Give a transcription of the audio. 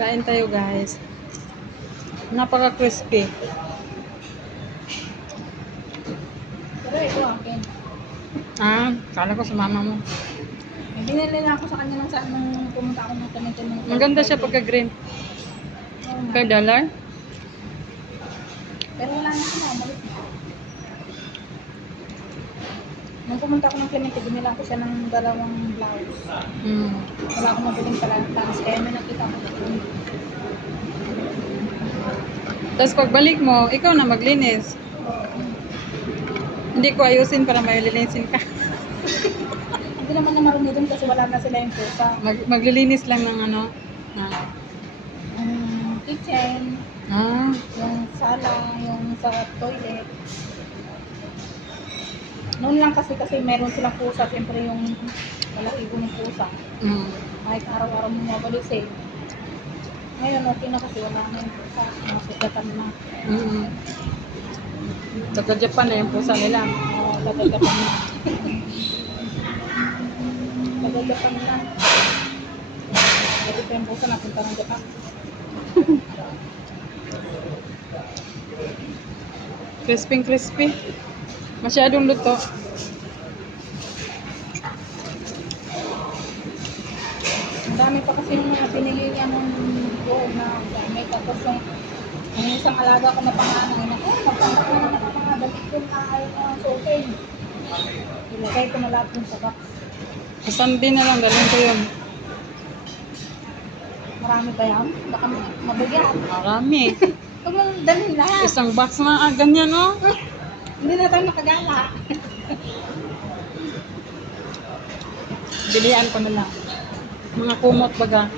Kain tayo guys. Napaka-crispy. Pero ito akin. Kala ko sa mama mo. Binili na ako sa kanya nung saan nung pumunta ako ng Tanito. Maganda siya pagka-green. Per dollar? Pero wala na siya, umalis na. Nung pumunta ako ng Clemente, binila ko siya ng 2 blouse. Wala akong mabiling pants, kaya may nakita ko ito. Tapos pagbalik mo, ikaw na maglinis. Hindi ko ayusin para may linisin ka. Hindi naman na marumi doon kasi wala na sila yung pusa. Maglilinis lang ng ano. Kitchen, yung sala, yung sa toilet. Noon lang kasi meron silang pusa, siyempre yung malaki yung pusa. Kahit araw-araw mo mabalisin. Ngayon okay na kasi wala na yung pusa, nasugatan na. Taga Japan na yung pusa nila. Taga Japan na. Taga Japan na. Kasi pa yung pusa napunta ng Japan. Crispy. Masyadong luto. Ang dami pa kasi yung mga pinili niya nung doon na gamit. Tapos yung isang alaga ko na panganay na, magpandak na naman ang mga dalit yung ayaw na suotin. Ilagay ko na lahat yung sa box. Sunday na lang, dalhin ko yun. Marami ba yan? Baka mabigat. Marami. Huwag mong dalhin lahat. Isang box na ganyan, no? Hindi na tayo makagala. Bilian ko na lang. Mga kumot baga.